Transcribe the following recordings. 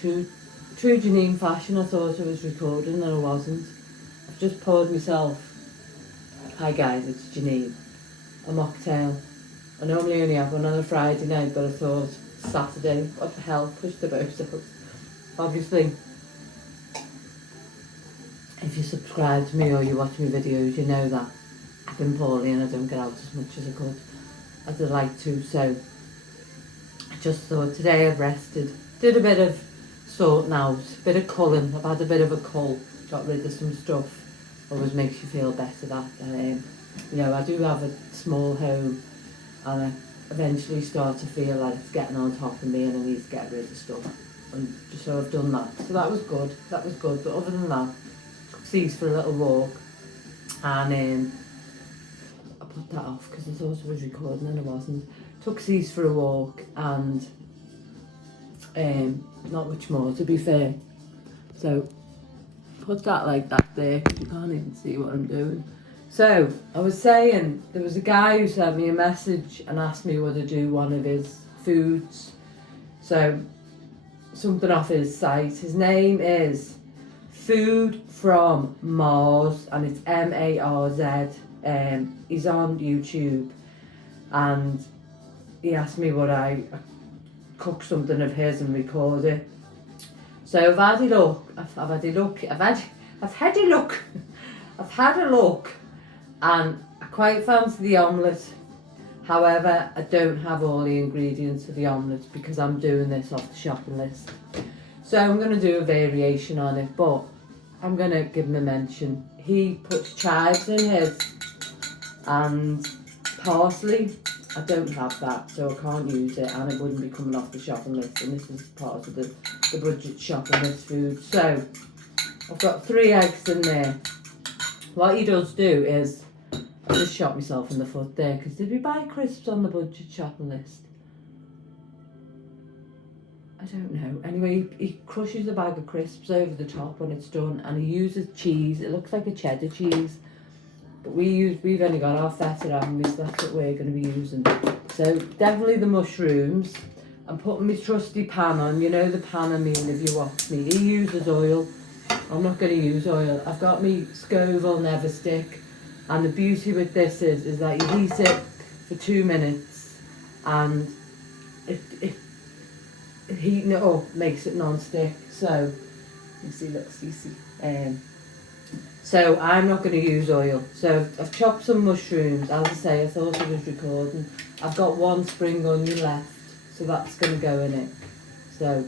true Janine fashion, I thought I was recording and I wasn't. I've just poured myself, hi guys, it's Janine, a mocktail. I normally only have one on a Friday night, but I thought Saturday, what the hell, push the boat out. Obviously, if you subscribe to me or you watch my videos, you know that I've been poorly and I don't get out as much as I could, as I'd like to, so I just thought today I've rested, did a bit of sorting out, a bit of culling. I've had a bit of a cull, got rid of some stuff, always makes you feel better that. You know, I do have a small home and I eventually start to feel like it's getting on top of me and I need to get rid of stuff. And just so I've done that. So that was good, but other than that, took C's for a little walk and I put that off because I thought I was recording and I wasn't. Took C's for a walk and not much more to be fair. So put that like that there because you can't even see what I'm doing. So I was saying there was a guy who sent me a message and asked me would I do one of his foods. So something off his site. His name is Food from Mars and it's Marz. He's on YouTube and he asked me would I cook something of his and record it. So I've had a look and I quite fancy the omelette. However, I don't have all the ingredients for the omelette because I'm doing this off the shopping list. So I'm going to do a variation on it, but I'm going to give him a mention. He puts chives in his and parsley. I don't have that, so I can't use it and it wouldn't be coming off the shopping list, and this is part of the budget shopping list food. So I've got 3 eggs in there. What he does do is, I just shot myself in the foot there because did we buy crisps on the budget shopping list? I don't know. Anyway, he crushes a bag of crisps over the top when it's done and he uses cheese. It looks like a cheddar cheese. But we've only got our feta, haven't we? So that's what we're going to be using. So definitely the mushrooms. I'm putting my trusty pan on. You know the pan I mean if you watch me. He uses oil. I'm not going to use oil. I've got my Scoville Never Stick. And the beauty with this is that you heat it for 2 minutes and heating it up makes it non-stick. So you see, look, see. So I'm not going to use oil. So I've chopped some mushrooms. As I say, I thought I was recording. I've got 1 spring onion left, so that's going to go in it. So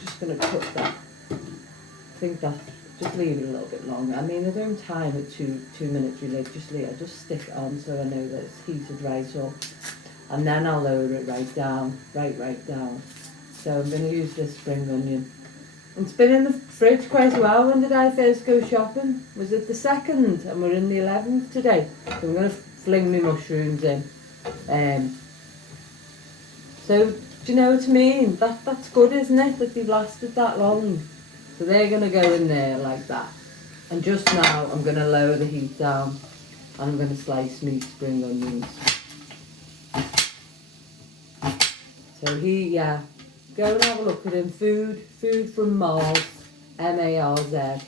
just going to cook that. I think that, just leave it a little bit longer. I mean, I don't time it 2 minutes really. I just stick it on so I know that it's heated right up. And then I'll lower it right down, right down. So I'm going to use this spring onion. It's been in the fridge quite a while. When did I first go shopping? Was it the 2nd? And we're in the 11th today. So I'm going to fling my mushrooms in. So, do you know what I mean? That's good, isn't it? That they've lasted that long. So they're going to go in there like that. And just now I'm going to lower the heat down. And I'm going to slice me spring onions. So go and have a look at him. Food from Mars, Marz.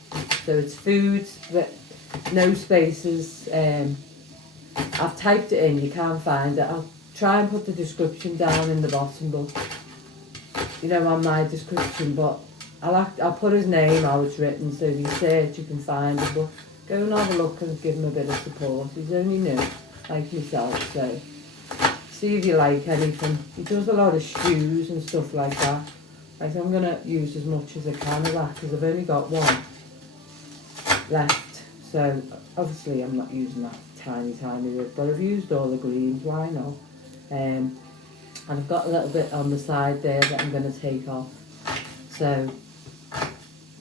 So it's foods, but no spaces. I've typed it in, you can't find it. I'll try and put the description down in the bottom, but on my description. But I'll put his name, how it's written, so if you search you can find it. But go and have a look and give him a bit of support. He's only new, like myself, so see if you like anything. He does a lot of stews and stuff like that. Right, I'm going to use as much as I can of that because I've only got 1 left. So obviously I'm not using that tiny bit, but I've used all the greens, why not? And I've got a little bit on the side there that I'm going to take off. So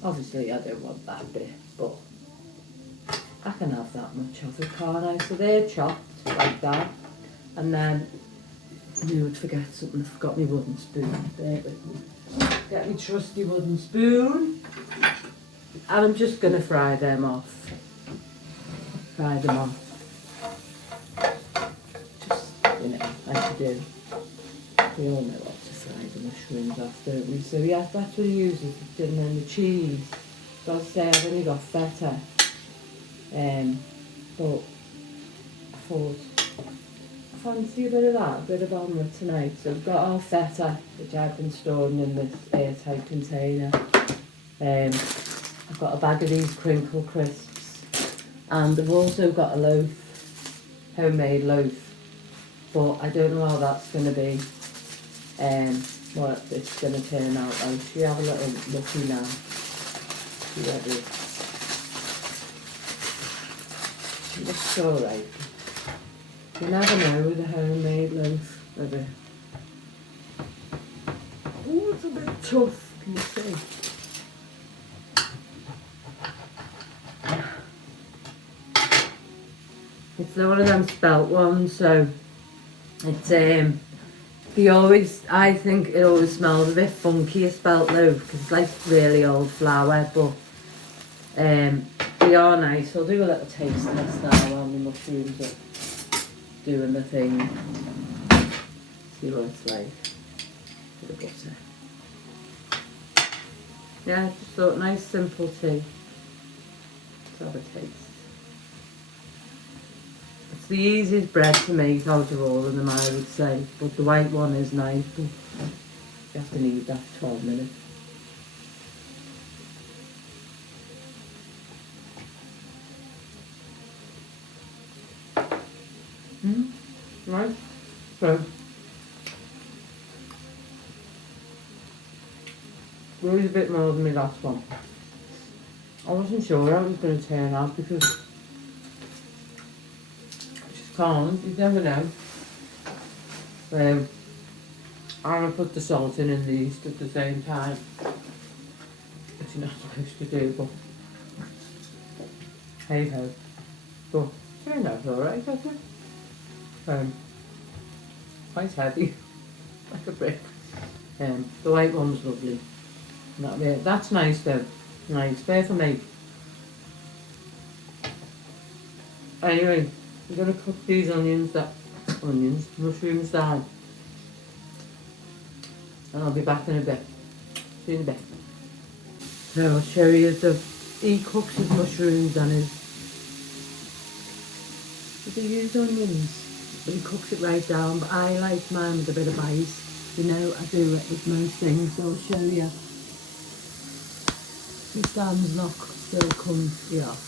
obviously I don't want that bit, but I can have that much of it, can't I? So they're chopped like that. And then I knew I'd forget something. I forgot my wooden spoon. There with me. Get my trusty wooden spoon. And I'm just going to fry them off. Just, like you do. We all know what to fry the mushrooms. mushrooms off, don't we? So yeah, that's what he uses. And then the cheese. So I'll say I've only got feta. But I thought, I fancy a bit of that, a bit of omelette tonight. So I've got our feta, which I've been storing in this airtight container. I've got a bag of these crinkle crisps. And I've also got a loaf, homemade loaf. But I don't know how that's going to be, what it's going to turn out like. Should we have a little looky now? See what it is. It looks alright. You never know with a homemade loaf, maybe. Oh, it's a bit tough, can you see? It's one of them spelt ones, so it's I think it always smells a bit funky, a spelt loaf, because it's like really old flour, but they are nice. I'll do a little taste test now while the mushrooms are doing the thing. See what it's like. Bit of butter. Yeah, just thought nice simple tea. Let's have a taste. It's the easiest bread to make out of all of them, I would say, but the white one is nice, but you have to leave that for 12 minutes. Right, so really a bit more than my last one. I wasn't sure how it was going to turn out because I just can't, you never know. I'm going to put the salt in the yeast at the same time, which you're not supposed to do, but hey ho. But turned out alright, I think. Quite heavy, like a brick. The white one's lovely. That's nice though. Nice, fair for me. Anyway, I'm gonna cook these mushrooms down. And I'll be back in a bit. See you in a bit. So I'll show you he cooks his mushrooms and does he use onions? But he cooks it right down, but I like mine with a bit of ice. You know, I do it with most things, so I'll show you. My stand's not still comfy off.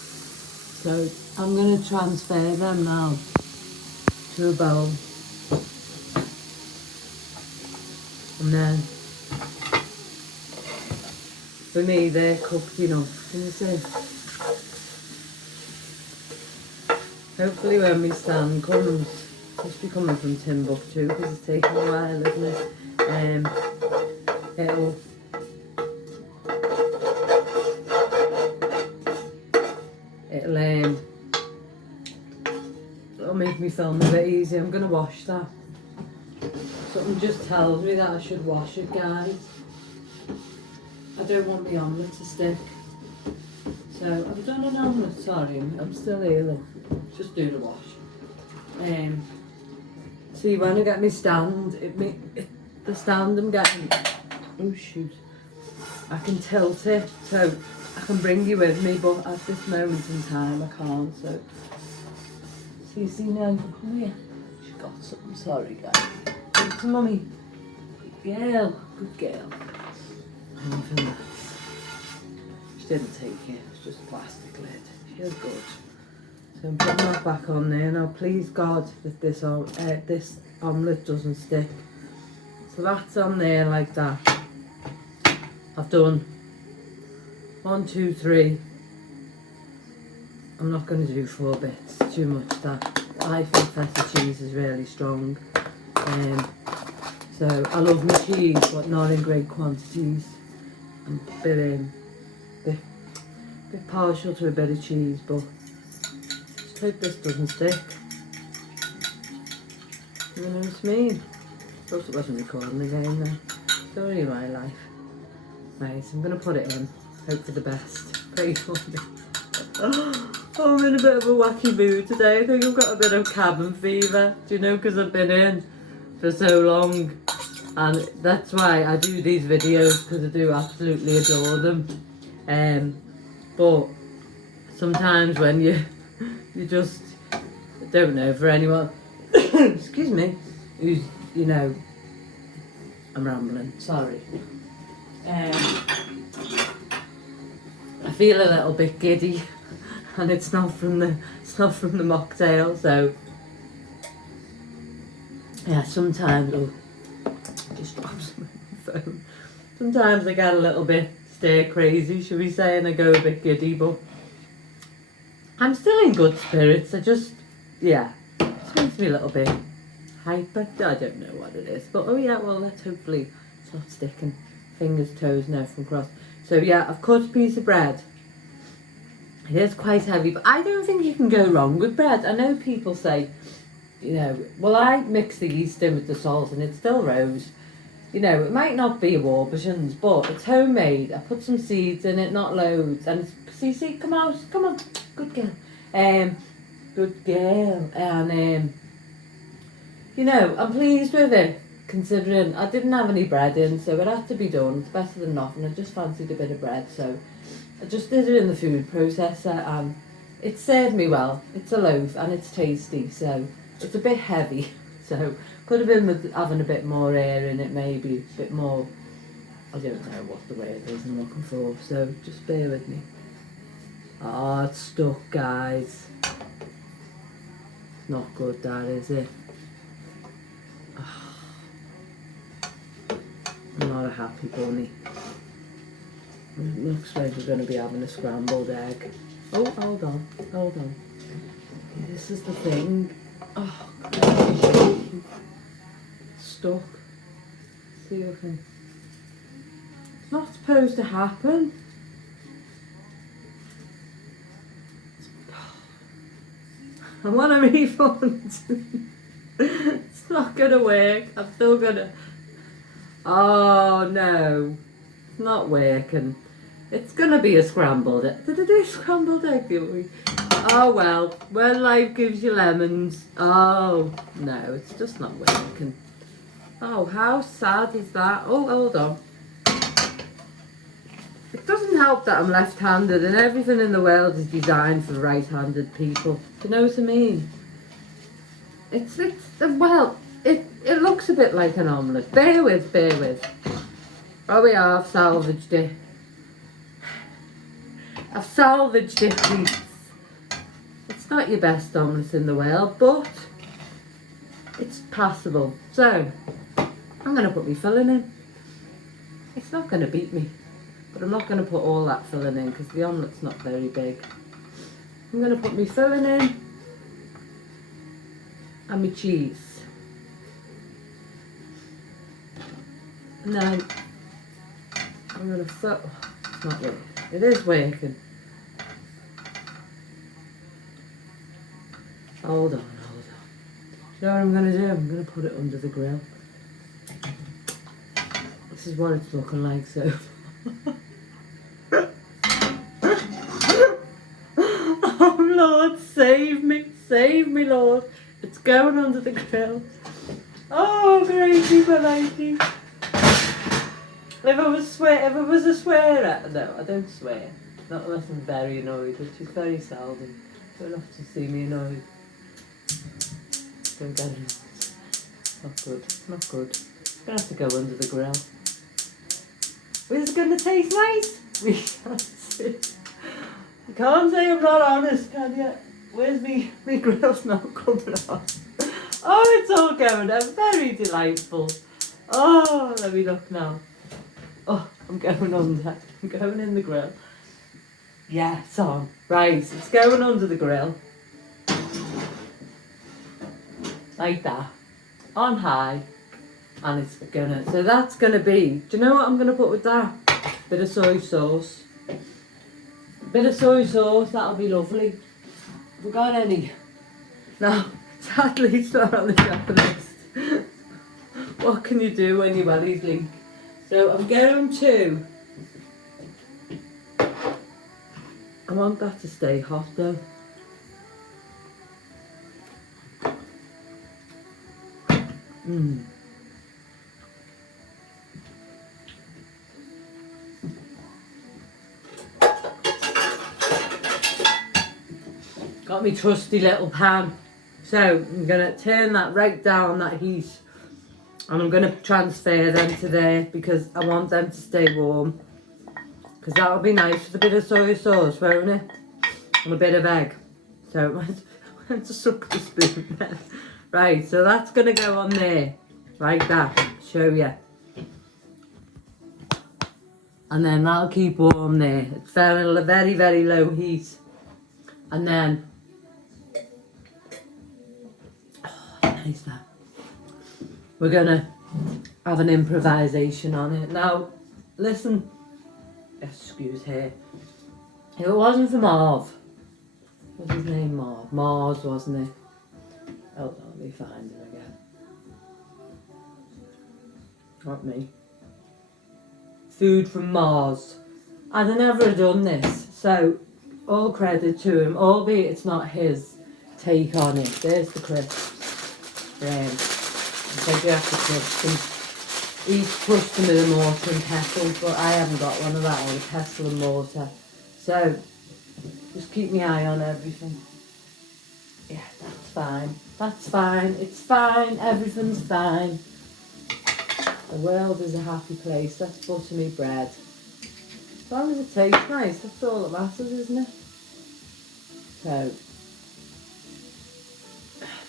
So I'm going to transfer them now to a bowl. And then, for me, they're cooked enough. Can you see? Hopefully when my stand comes, must be coming from Timbuktu because it's taking a while, isn't it? It'll make me film a bit easy. I'm gonna wash that. Something just tells me that I should wash it, guys. I don't want the omelette to stick. So I've done an omelette, sorry, I'm still here, look. Just do the wash. See, when I get my stand, the stand I'm getting, oh shoot, I can tilt it, so I can bring you with me, but at this moment in time I can't, so. See now, come here. She's got something, sorry guys. Give it to mummy. Good girl, good girl. She didn't take it, it's just a plastic lid. She's good. So I'm putting that back on there now. Please God that this omelette doesn't stick. So that's on there like that. I've done 1, 2, 3. I'm not going to do 4 bits. Too much that. I think feta cheese is really strong. So I love my cheese, but not in great quantities. I'm a bit partial to a bit of cheese, but just hope this doesn't stick. You know what I mean? Thought it wasn't recording again then. Story of my life. Right, so I'm going to put it in. Hope for the best. Pray for me. Oh, I'm in a bit of a wacky mood today. I think I've got a bit of cabin fever. Do you know, because I've been in for so long. And that's why I do these videos, because I do absolutely adore them. But sometimes when you just don't know, for anyone excuse me, who's, you know, I'm rambling, sorry. I feel a little bit giddy, and it's not from the mocktail, so yeah, sometimes just drop some on the phone. Sometimes I get a little bit stir crazy, shall we say, and I go a bit giddy, but I'm still in good spirits. I just, yeah, it makes me a little bit hyper. I don't know what it is, but oh yeah, well, let's hopefully it's not sticking. Fingers, toes, and everything crossed. So yeah, I've cut a piece of bread. It is quite heavy, but I don't think you can go wrong with bread. I know people say, you know, well, I mix the yeast in with the salt and it still rose. You know, it might not be a Warburton's, but it's homemade. I put some seeds in it, not loads. And it's, see, come on, good girl. Good girl. And, you know, I'm pleased with it, considering I didn't have any bread in, so it had to be done. It's better than nothing. I just fancied a bit of bread, so I just did it in the food processor, and it served me well. It's a loaf, and it's tasty, so it's a bit heavy. So could have been with having a bit more air in it, maybe a bit more. I don't know what the word is I'm looking for, so just bear with me. Oh, it's stuck, guys. Not good, that is it. Oh, I'm not a happy bunny. It looks like we're going to be having a scrambled egg. Oh, hold on. This is the thing. Oh, gosh. Stuck. See if I can. It's not supposed to happen. I want a refund. It's not gonna work. I'm still gonna. Oh no, it's not working. It's gonna be a scrambled egg. Did I do scrambled egg the other week? Oh well, when life gives you lemons. Oh no, it's just not working. Oh, how sad is that? Oh, hold on. It doesn't help that I'm left-handed and everything in the world is designed for right-handed people. Do you know what I mean? Well, it looks a bit like an omelette. Bear with. Oh, I've salvaged it. I've salvaged it, please. It's not your best omelette in the world, but it's passable. So, I'm going to put my filling in. It's not going to beat me, but I'm not going to put all that filling in because the omelette's not very big. I'm going to put my filling in and my cheese. And then I'm going to fill. It's not working. It is working. Hold on. You know what I'm going to do? I'm going to put it under the grill. This is what it's looking like so far. Oh Lord, save me Lord. It's going under the grill. Oh, crazy baloney. If I was a swearer, no, I don't swear. Not unless I'm very annoyed, which is very seldom. Don't have to see me annoyed. Don't get it. Not good. Gonna have to go under the grill. Is it gonna taste nice? We can't see. You can't say I'm not honest, can you? Where's me grill's not coming on? Oh, it's all going out. Very delightful. Oh, let me look now. Oh, I'm going under. I'm going in the grill. Yeah, it's on. Right, it's going under the grill. Like that. On high. And it's gonna, so that's gonna be, do you know what I'm gonna put with that? Bit of soy sauce. That'll be lovely. Have we got any? No, sadly it's not on the shopping list. What can you do when your belly's leak? So I'm going to, I want that to stay hot though. Got me trusty little pan. So I'm going to turn that right down, that heat. And I'm going to transfer them to there because I want them to stay warm. Because that'll be nice with a bit of soy sauce, won't it? And a bit of egg. So I went to suck the spoon then. Right, so that's going to go on there. Like that. Show you. And then that'll keep warm there. It's very, very, very low heat. And then... Oh, nice that. We're going to have an improvisation on it. Now, listen. Excuse here. If it wasn't for Marv. What's his name, Marv? Mars, wasn't it? Hold on, let me find him again. Not me. Food from Mars. I'd have never done this. So, all credit to him, albeit it's not his take on it. There's the crisp. I do have to crisp them. He's pushed them with a mortar and pestle, but I haven't got one of that, or a pestle and mortar. So, just keep my eye on everything. Yeah, that's fine. That's fine. It's fine. Everything's fine. The world is a happy place. Let's butter me bread. As long as it tastes nice, that's all that matters, isn't it? So,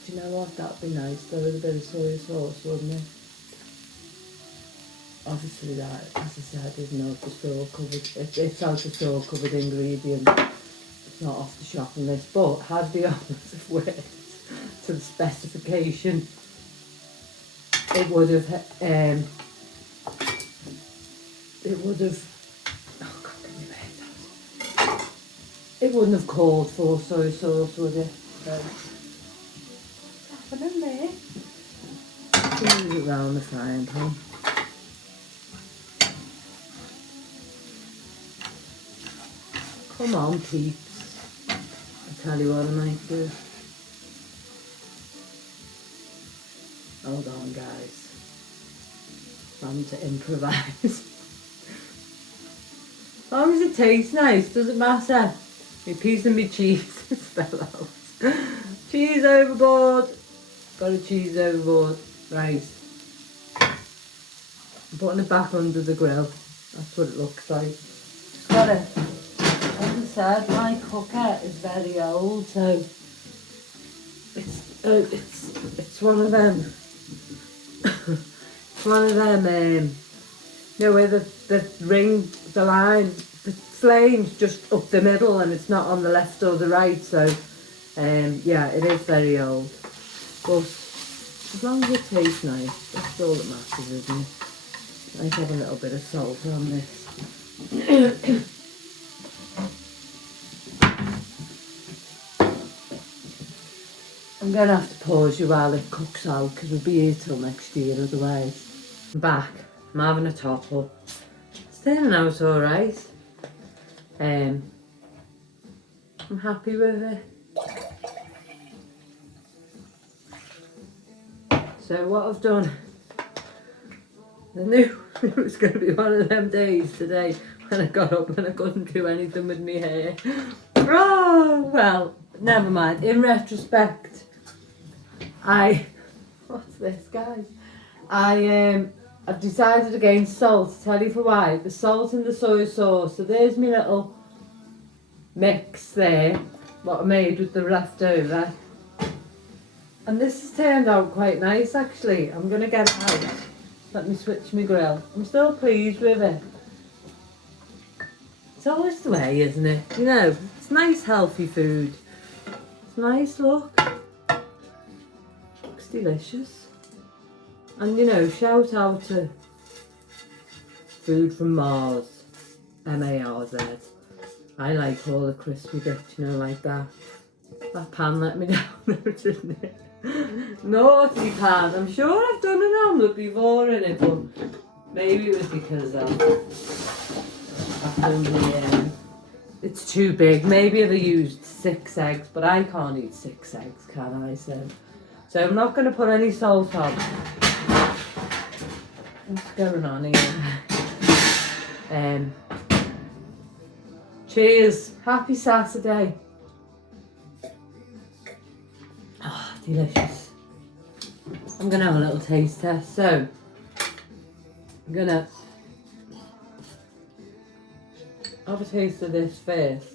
do you know what? That'd be nice though, with a bit of soy sauce, wouldn't it? Obviously that, as I said, isn't out the store covered. It's out the store covered ingredient. It's not off the shopping list, but has the opposite words to the specification. It would have, oh God, can you hear that? It wouldn't have called for soy sauce, would it? So, what's happening there? Move it round the frying pan. Come on, peeps. I'll tell you what I might do. Hold on, guys. I'm to improvise. As long as it tastes nice, doesn't matter. My piece of my cheese fell out. Cheese overboard. Got a cheese overboard. Right. I'm putting it back under the grill. That's what it looks like. Got it. As I said, my cooker is very old, so it's one of them. It's one of them. You know, where the line, the flame's just up the middle, and it's not on the left or the right. So, yeah, it is very old. But as long as it tastes nice, that's all that matters, isn't it? I might have a little bit of salt on this. I'm going to have to pause you while it cooks out because we'll be here till next year otherwise. I'm back. I'm having a top up. It's turning out alright. I'm happy with it. So what I've done, I knew it was going to be one of them days today when I got up and I couldn't do anything with my hair. Oh, well, never mind. In retrospect, what's this, guys? I've decided against salt. Tell you for why. The salt and the soy sauce. So there's my little mix there, what I made with the leftover. And this has turned out quite nice, actually. I'm going to get it out. Let me switch my grill. I'm still pleased with it. It's always the way, isn't it? You know, it's nice, healthy food. It's nice, look. Looks delicious. And, you know, shout out to Food from Mars. M-A-R-Z. I like all the crispy bits, you know, like that. That pan let me down there, didn't it? Naughty pan. I'm sure I've done an omelette before in it, but maybe it was because I've done the, it's too big. Maybe I've used 6 eggs, but I can't eat 6 eggs, can I? So I'm not going to put any salt on. What's going on here? Cheers. Happy Saturday. delicious. I'm going to have a little taste test. So, I'm going to have a taste of this first.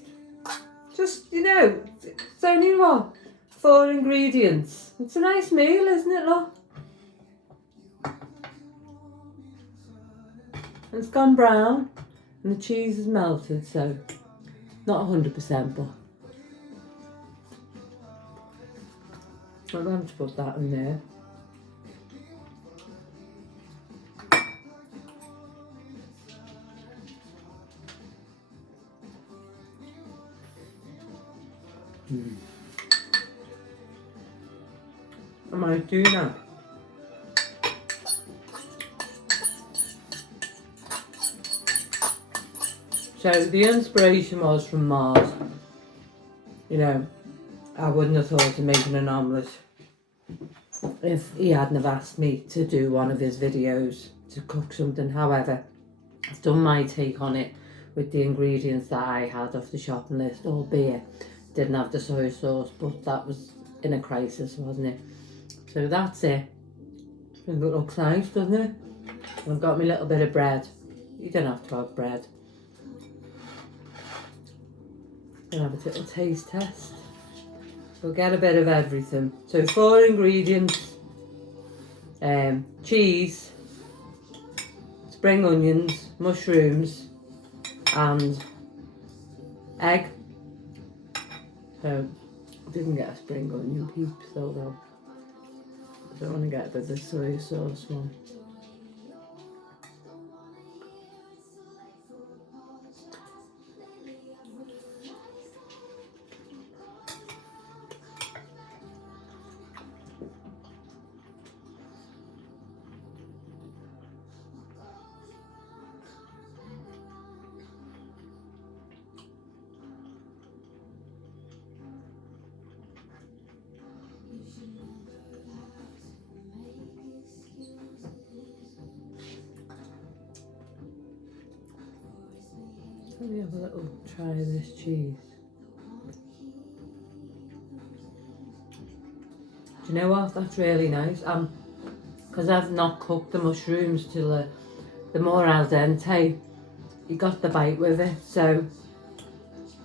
Just, you know, it's only what? 4 ingredients. It's a nice meal, isn't it, look? And it's gone brown and the cheese is melted, so not 100%, but I'm going to put that in there. I might do that. So the inspiration was from Mars. You know, I wouldn't have thought of making an omelette if he hadn't have asked me to do one of his videos to cook something. However, I've done my take on it with the ingredients that I had off the shopping list, albeit didn't have the soy sauce, but that was in a crisis, wasn't it? So that's it. I think it looks nice, doesn't it? And I've got my little bit of bread. You don't have to have bread. And have a little taste test. We'll get a bit of everything. So 4 ingredients: cheese, spring onions, mushrooms, and egg. So I didn't get a spring onion peeps though. I don't want to get the soy sauce one. Let me have a little try of this cheese. Do you know what? That's really nice. Because I've not cooked the mushrooms till the more al dente. You got the bite with it, so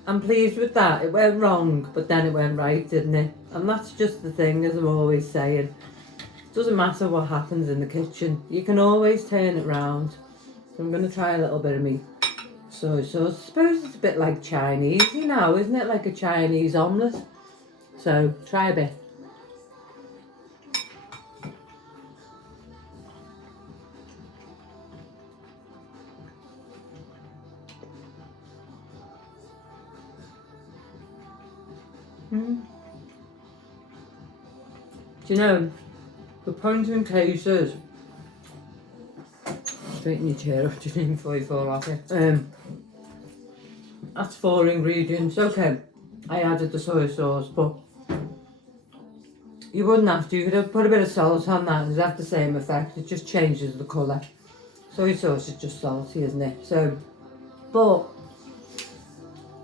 I'm pleased with that. It went wrong, but then it went right, didn't it? And that's just the thing, as I'm always saying. It doesn't matter what happens in the kitchen. You can always turn it round. So I'm going to try a little bit of me soy sauce. I suppose it's a bit like Chinese, you know, isn't it? Like a Chinese omelette. So try a bit. Do you know, the points and cases, straighten your chair up, Janine, before you fall off it. That's 4 ingredients. Okay, I added the soy sauce, but you wouldn't have to. You could have put a bit of salt on that and it'd have the same effect. It just changes the colour. Soy sauce is just salty, isn't it? So, but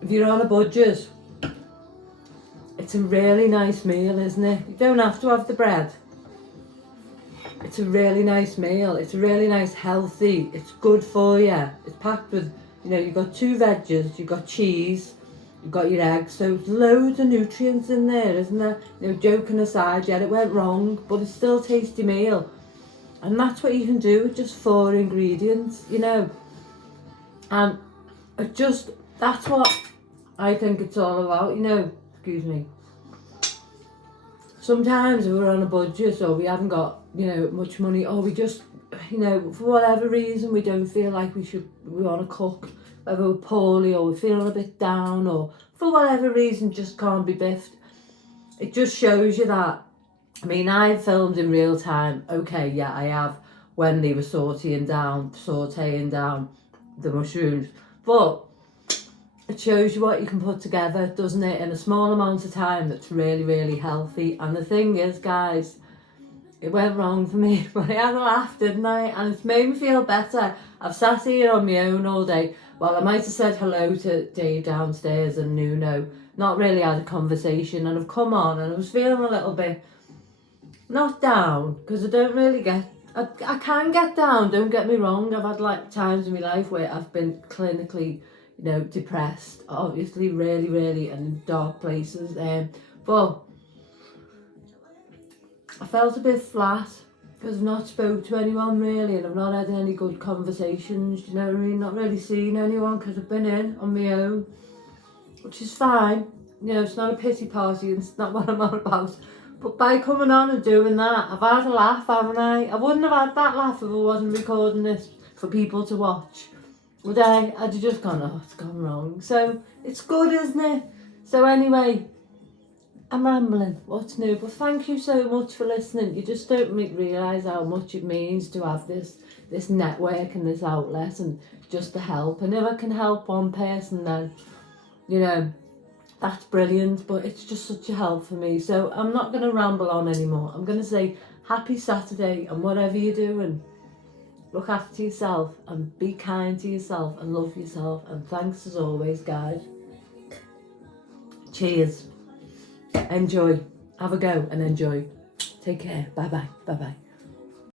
if you're on a budget, it's a really nice meal, isn't it? You don't have to have the bread. It's a really nice meal. It's really nice, healthy. It's good for you. It's packed with, you know, you've got 2 veggies, you've got cheese, you've got your eggs. So there's loads of nutrients in there, isn't there? You know, joking aside, yeah, it went wrong, but it's still a tasty meal. And that's what you can do with just 4 ingredients, you know. And it just, that's what I think it's all about, you know. Excuse me. Sometimes we're on a budget or we haven't got, you know, much money, or we just, you know, for whatever reason we don't feel like we want to cook, whether we're poorly or we're feeling a bit down, or for whatever reason just can't be biffed. It just shows you that. I mean, I've filmed in real time. Okay, yeah, I have, when they were sauteing down the mushrooms, but it shows you what you can put together, doesn't it, in a small amount of time that's really, really healthy. And the thing is, guys, it went wrong for me, but I had a laugh, didn't I? And it's made me feel better. I've sat here on my own all day. Well, I might have said hello to Dave downstairs and Nuno, not really had a conversation, and I've come on and I was feeling a little bit not down, because I don't really get, I can get down, don't get me wrong. I've had like times in my life where I've been clinically, you know, depressed, obviously really, really, and in dark places. But I felt a bit flat because I've not spoke to anyone really, and I've not had any good conversations, you know what I mean? Not really seen anyone because I've been in on my own, which is fine. You know, it's not a pity party and it's not what I'm on about. But by coming on and doing that, I've had a laugh, haven't I? I wouldn't have had that laugh if I wasn't recording this for people to watch. Would I? I'd have just gone, oh, it's gone wrong. So it's good, isn't it? So anyway, I'm rambling. What's new? But thank you so much for listening. You just don't realise how much it means to have this network and this outlet and just to help. And if I can help one person, then, you know, that's brilliant. But it's just such a help for me. So I'm not going to ramble on anymore. I'm going to say happy Saturday, and whatever you're doing, look after yourself and be kind to yourself and love yourself. And thanks as always, guys. Cheers. Enjoy. Have a go and enjoy. Take care. Bye bye. Bye bye.